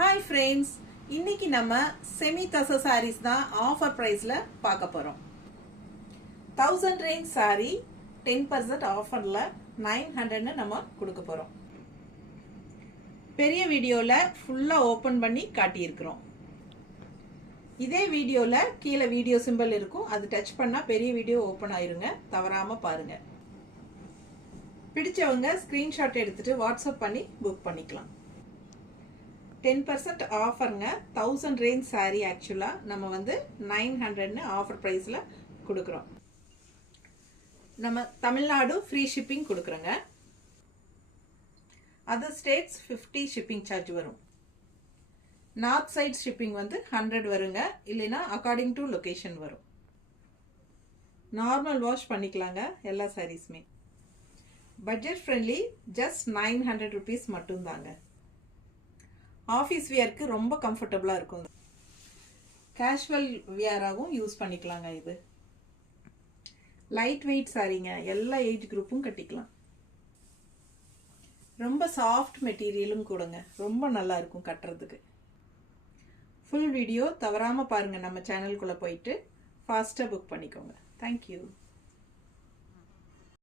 Hi friends, இன்னைக்கு நம்ம semi தச சாரீஸ் தான் ஆஃபர் ப்ரைஸில் பார்க்க போகிறோம். 1000 ரேஞ்ச் சாரீ 10% ஆஃபரில் 900ன்னு நம்ம கொடுக்க போகிறோம். பெரிய வீடியோவில் ஃபுல்லாக ஓப்பன் பண்ணி காட்டியிருக்கிறோம். இதே வீடியோவில் கீழே வீடியோ சிம்பிள் இருக்கும், அது டச் பண்ணால் பெரிய வீடியோ ஓப்பன் ஆயிருங்க, தவறாமல் பாருங்கள். பிடிச்சவங்க ஸ்க்ரீன்ஷாட் எடுத்துகிட்டு வாட்ஸ்அப் பண்ணி புக் பண்ணிக்கலாம். 10% ஆஃபருங்க. 1000 ரேஞ்ச் சாரீ ஆக்சுவலாக நம்ம 900ன்னு ஆஃபர் ப்ரைஸில் கொடுக்குறோம். நம்ம தமிழ்நாடு ஃப்ரீ ஷிப்பிங் கொடுக்குறோங்க. அதர் ஸ்டேட்ஸ் 50 ஷிப்பிங் சார்ஜ் வரும். நார்த் சைட் ஷிப்பிங் 100 வருங்க, இல்லைன்னா அக்கார்டிங் டு லொக்கேஷன் வரும். நார்மல் வாஷ் பண்ணிக்கலாங்க எல்லா சாரீஸுமே. பட்ஜெட் ஃப்ரெண்ட்லி, ஜஸ்ட் 900 ருபீஸ் மட்டும்தாங்க. ஆஃபீஸ் வியருக்கு ரொம்ப கம்ஃபர்டபுளாக இருக்கும். கேஷுவல் வியராகவும் யூஸ் பண்ணிக்கலாங்க. இது லைட் வெயிட் சாரீங்க, எல்லா ஏஜ் குரூப்பும் கட்டிக்கலாம். ரொம்ப சாஃப்ட் மெட்டீரியலும் கூடங்க, ரொம்ப நல்லா இருக்கும் கட்டுறதுக்கு. ஃபுல் வீடியோ தவறாமல் பாருங்கள். நம்ம சேனலுக்குள்ளே போயிட்டு ஃபாஸ்ட்டாக புக் பண்ணிக்கோங்க. தேங்க்யூ.